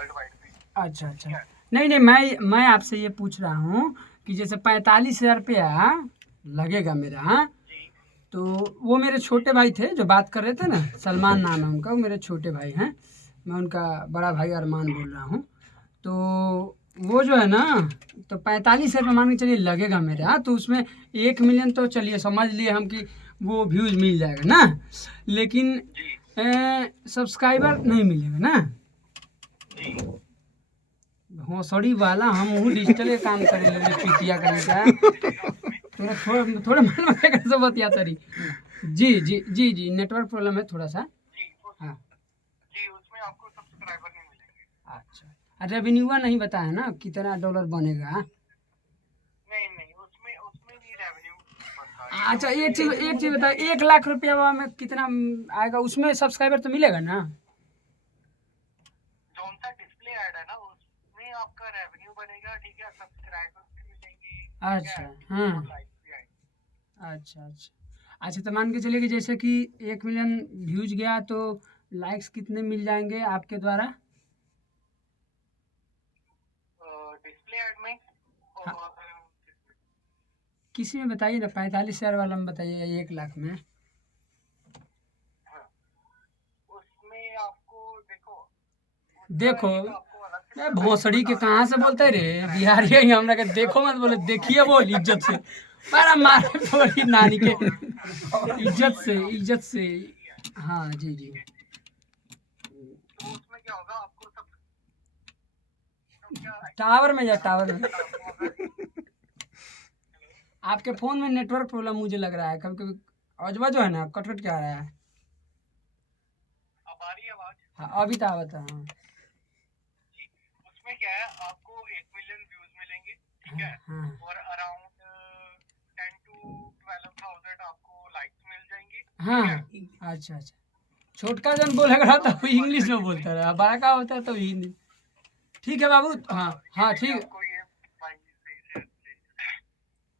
World wide भी। अच्छा ठीक अच्छा, है। नहीं नहीं, मैं आपसे ये पूछ रहा हूँ कि जैसे 45,000 रुपया लगेगा मेरा, हाँ, जी तो वो मेरे छोटे भाई थे जो बात कर रहे थे ना, सलमान नाम है उनका, वो मेरे छोटे भाई हैं, मैं उनका बड़ा भाई अरमान बोल रहा हूँ। तो वो जो है ना, तो 45,000 मान के चलिए लगेगा मेरे, हाँ, तो उसमें 1 मिलियन तो चलिए समझ लिए हम कि वो व्यूज़ मिल जाएगा ना, लेकिन जी सब्सक्राइबर नहीं मिलेगा ना। जी। भोसड़ी वाला हम हूँ, डिजिटल के काम करे ले पिटिया का लेकर नहीं मिलेगा उसमें। थोड़ा थोड़ा थोड़ा मन में कैसे बतिया तरी। जी जी जी जी, नेटवर्क प्रॉब्लम है थोड़ा सा। जी हाँ, जी, उसमें आपको सब्सक्राइबर नहीं मिलेंगे। अच्छा, रेवेन्यूआ नहीं बताया ना कितना डॉलर बनेगा। नहीं नहीं, उसमें उसमें नहीं रेवेन्यू बनता, ये अच्छा, ओनली एक चीज़ बताइए, 1 लाख रुपया में कितना आएगा, उसमें सब्सक्राइबर तो मिलेगा ना। जोन सा डिस्प्ले ऐड है ना, उसमें आपका रेवेन्यू बनेगा। ठीक है, सब्सक्राइबर भी मिलेंगे। ठीक है, अच्छा, हाँ, और लाइक्स भी आएंगे। अच्छा अच्छा। अच्छा, तो मान के चलिए कि जैसे कि 1 मिलियन व्यूज गया तो लाइक्स कितने मिल जाएंगे आपके द्वारा। डिस्प्ले ऐड में हाँ, और किसी में बताइए ना, 45,000 वाला में बताइए, 1 लाख में। हाँ, उसमें आपको देखो, उसका देखो, एक आपको अलग से मैं प्राइस भोसड़ी के बता रहा हूँ। कहाँ से अगर बोलते आपको रे, सब्सक्राइबर बिहारी है हमरा के, देखो मत बोले, देखिए बोल इज्जत से, मारा मारे थोड़ी नानी के, इज्जत से। ठीक है। हाँ जी जी। ठीक है, तो उसमें क्या होगा आपको सब, तो क्या टावर में जा, क्या टावर में। आपको अगर, हेलो, आपके फ़ोन में नेटवर्क प्रॉब्लम मुझे लग रहा है, कभी कभी आवाज़ जो है ना कट कट के आ रहा है। अब आ रही है आवाज? हाँ, अभी तो आवत है, हाँ। जी, उसमें क्या है, आपको 1 मिलियन व्यूज मिलेंगे। ठीक हाँ है, हाँ और अराउंड 10 to 12,000 आपको लाइक्स मिल जाएंगे। हाँ। ठीक है, अच्छा अच्छा, छोटका जन बोलेगा रहा तो पर इंग्लिश में सेकंड में। बोलता रहा, बड़ा का होता है तो हिंदी। ठीक है बाबू, हाँ ये हाँ देखिए ठीक। आपको ये भाई सही से भैया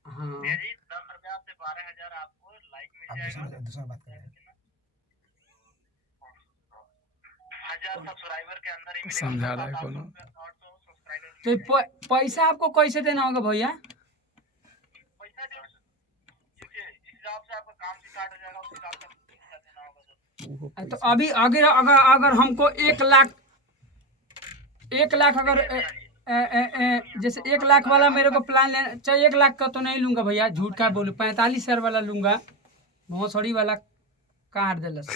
हाँ, जी, 10 रुपया से 12,000 आपको लाइक मिल जाएगा। दूसरा बात कर रहे हैं। 1,000 सब्सक्राइबर के अंदर ही मिलेगा। समझा रहा है 700 कोनो। 800 सब्सक्राइबर तो मिल जाएंगे। पैसा आपको कैसे देना होगा भैया। पैसा देखिए, इस हिसाब से आपका काम स्टार्ट हो जाएगा, उस हिसाब से आपको पैसा देना होगा। तो अभी अगर अगर अगर हमको 1 लाख, 1 लाख अगर देखिए भैया जी, जैसे तो 1 लाख अगर वाला हम मेरे को प्लान लेना चाहिए, 1 लाख का तो नहीं लूंगा भैया, झूठ का बोलूं, 45,000 वाला लूंगा, भोसड़ी वाला काट दिलस।